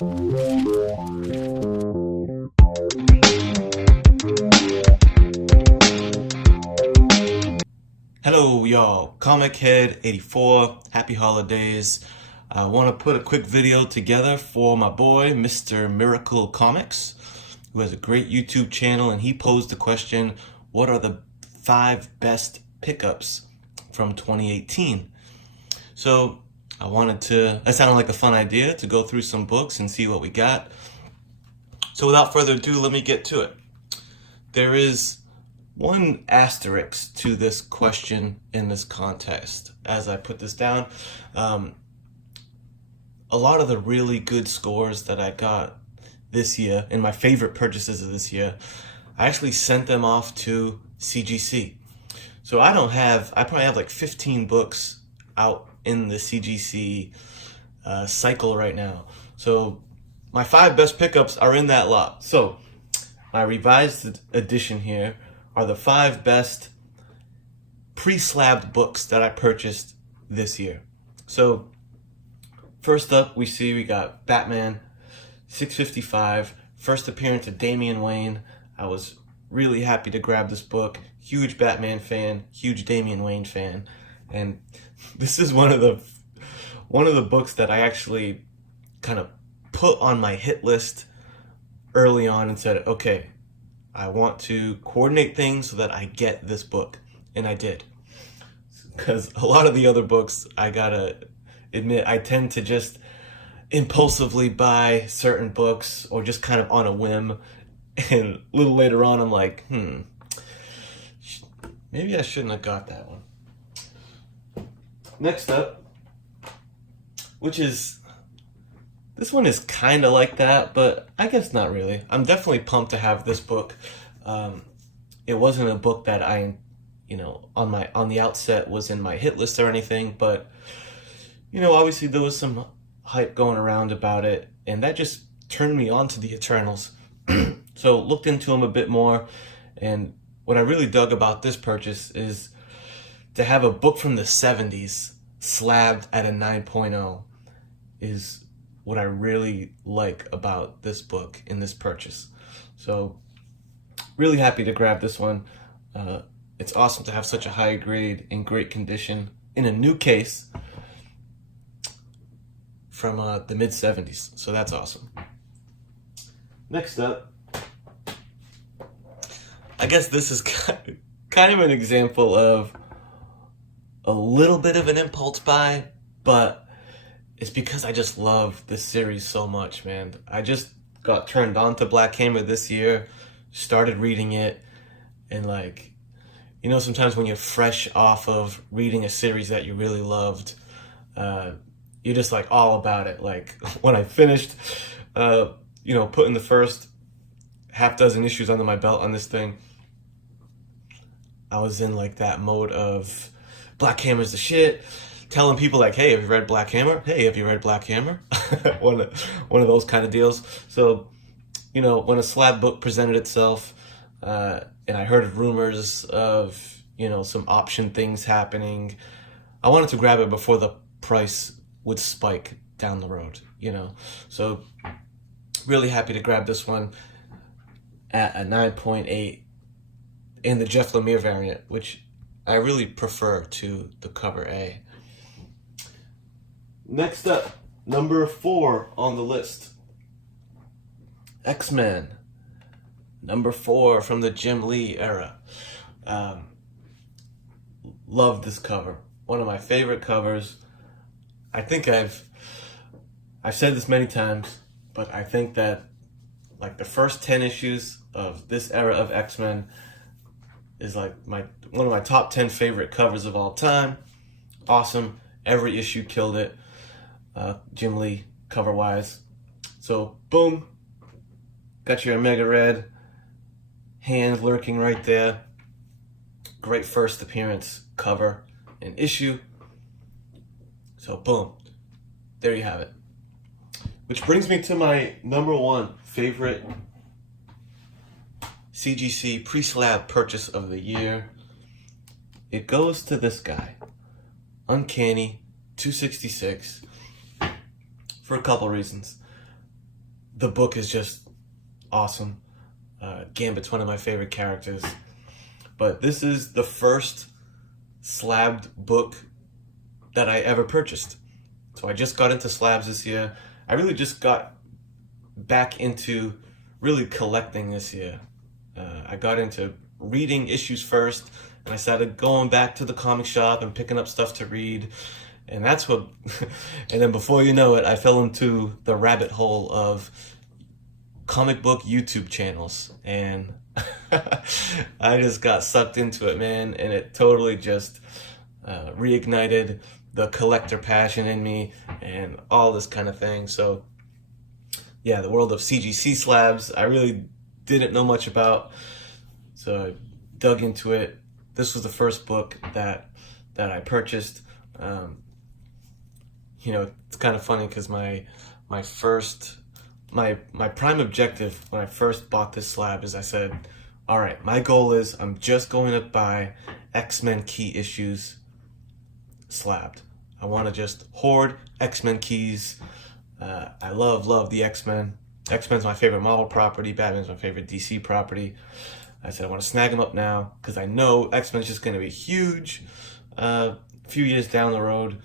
Hello y'all, Comic Head 84, happy holidays. I want to put a quick video together for my boy, Mr. Miracle Comics, who has a great YouTube channel, and he posed the question, what are the 5 best pickups from 2018? So I wanted to, that sounded like a fun idea, to go through some books and see what we got. So without further ado, let me get to it. There is one asterisk to this question in this contest. As I put this down, a lot of the really good scores that I got this year, and my favorite purchases of this year, I actually sent them off to CGC. So I probably have like 15 books out in the CGC cycle right now. So my 5 best pickups are in that lot. So my revised edition here are the 5 best pre-slabbed books that I purchased this year. So first up, we got Batman 655, first appearance of Damian Wayne. I was really happy to grab this book. Huge Batman fan, huge Damian Wayne fan, and this is one of the books that I actually kind of put on my hit list early on and said, okay, I want to coordinate things so that I get this book. And I did. Because a lot of the other books, I gotta admit, I tend to just impulsively buy certain books or just kind of on a whim. And a little later on, I'm like, maybe I shouldn't have got that one. Next up, this one is kind of like that, but I guess not really. I'm definitely pumped to have this book. It wasn't a book that I, on the outset was in my hit list or anything, but, obviously there was some hype going around about it, and that just turned me on to the Eternals. So looked into them a bit more, and what I really dug about this purchase is to have a book from the 70s slabbed at a 9.0 is what I really like about this book in this purchase. So really happy to grab this one. It's awesome to have such a high grade in great condition in a new case from the mid 70s. So that's awesome. Next up, I guess this is kind of an example of a little bit of an impulse buy, but it's because I just love this series so much, man. I just got turned on to Black Hammer this year, started reading it, and sometimes when you're fresh off of reading a series that you really loved, you're just like all about it. Like when I finished, putting the first half dozen issues under my belt on this thing, I was in like that mode of Black Hammer's the shit. Telling people like, hey, have you read Black Hammer? Hey, have you read Black Hammer? one of those kind of deals. So, when a Slab book presented itself, and I heard rumors of, some option things happening, I wanted to grab it before the price would spike down the road, So, really happy to grab this one at a 9.8 in the Jeff Lemire variant, which I really prefer to the cover A. Next up, number 4 on the list, XMen, number 4 from the Jim Lee era. Love this cover. One of my favorite covers. I think I've said this many times, but I think that like the first 10 issues of this era of X-Men is like one of my top 10 favorite covers of all time. Awesome. Every issue killed it. Jim Lee cover wise. So boom, got your Omega Red hand lurking right there. Great first appearance cover and issue. So boom, there you have it. Which brings me to my number 1 favorite CGC pre-slab purchase of the year. It goes to this guy, Uncanny 266, for a couple reasons. the book is just awesome. Gambit's one of my favorite characters. But this is the first Slabbed book that I ever purchased. So I just got into Slabs this year. I really just got back into really collecting this year. I got into reading issues first, and I started going back to the comic shop and picking up stuff to read. And that's what, and then before you know it, I fell into the rabbit hole of comic book YouTube channels. And I just got sucked into it, man. And it totally just reignited the collector passion in me and all this kind of thing. So yeah, the world of CGC slabs, I really didn't know much about. So I dug into it. This was the first book that I purchased. You know, it's kind of funny because my prime objective when I first bought this slab is I said, all right, my goal is I'm just going to buy X-Men key issues slabbed. I want to just hoard X-Men keys. I love the X-Men. X-Men's my favorite Marvel property. Batman's my favorite DC property. I said I want to snag them up now because I know X-Men's just going to be huge a few years down the road.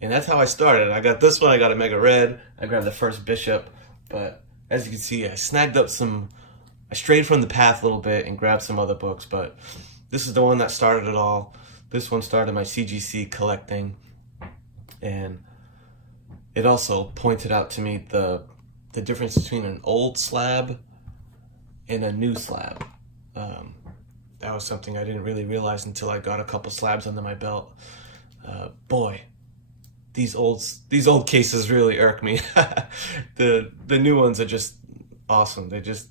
And that's how I started. I got this one, I got a Mega Red, I grabbed the first Bishop, but as you can see, I snagged up I strayed from the path a little bit and grabbed some other books, but this is the one that started it all. This one started my CGC collecting, and it also pointed out to me the difference between an old slab and a new slab. That was something I didn't really realize until I got a couple slabs under my belt. Boy, these old cases really irk me. The new ones are just awesome. They're just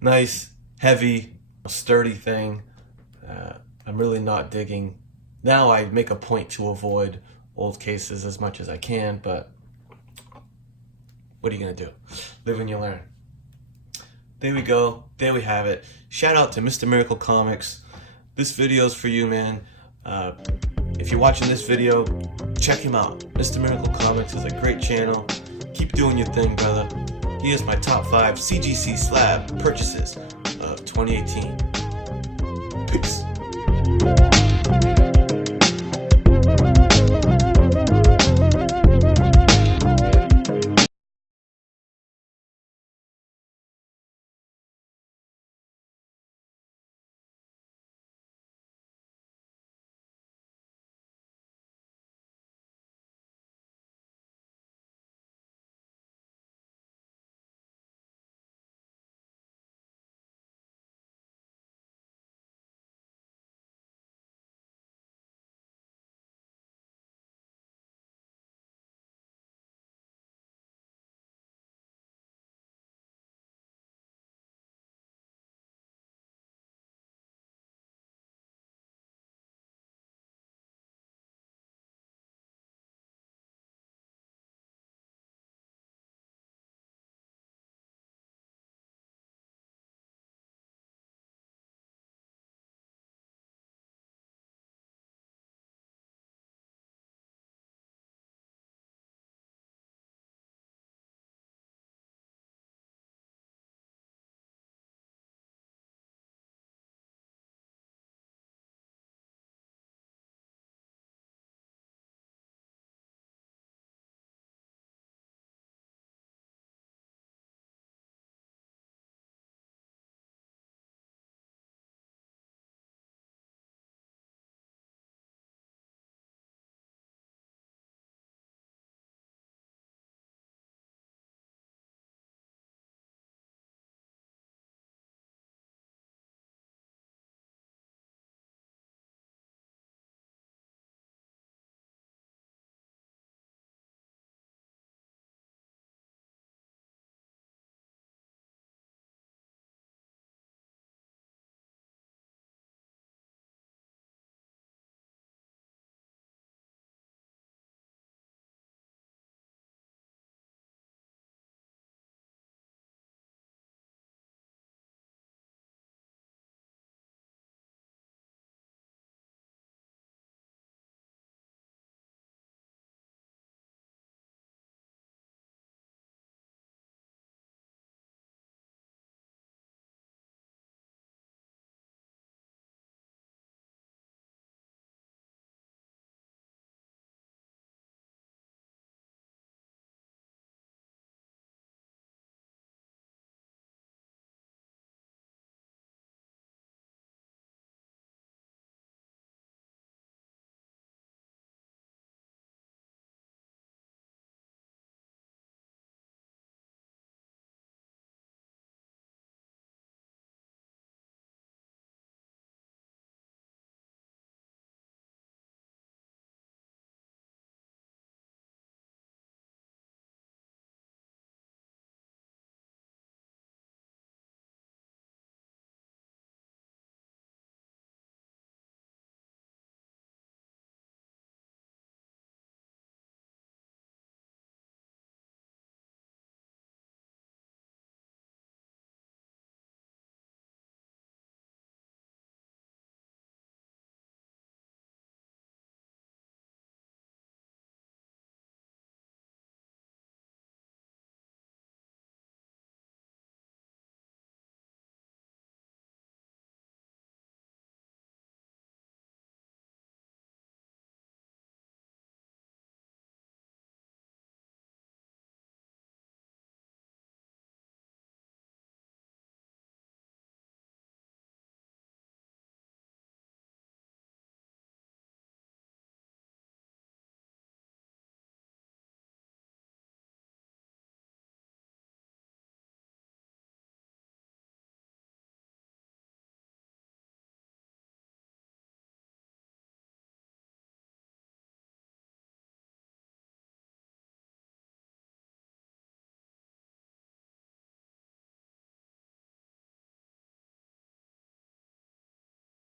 nice, heavy, sturdy thing. I'm really not digging. Now I make a point to avoid old cases as much as I can, but what are you gonna do? Live and you learn. There we go. There we have it. Shout out to Mr. Miracle Comics. This video's for you, man. If you're watching this video, check him out. Mr. Miracle Comics is a great channel. Keep doing your thing, brother. Here's my top 5 CGC slab purchases of 2018. Peace.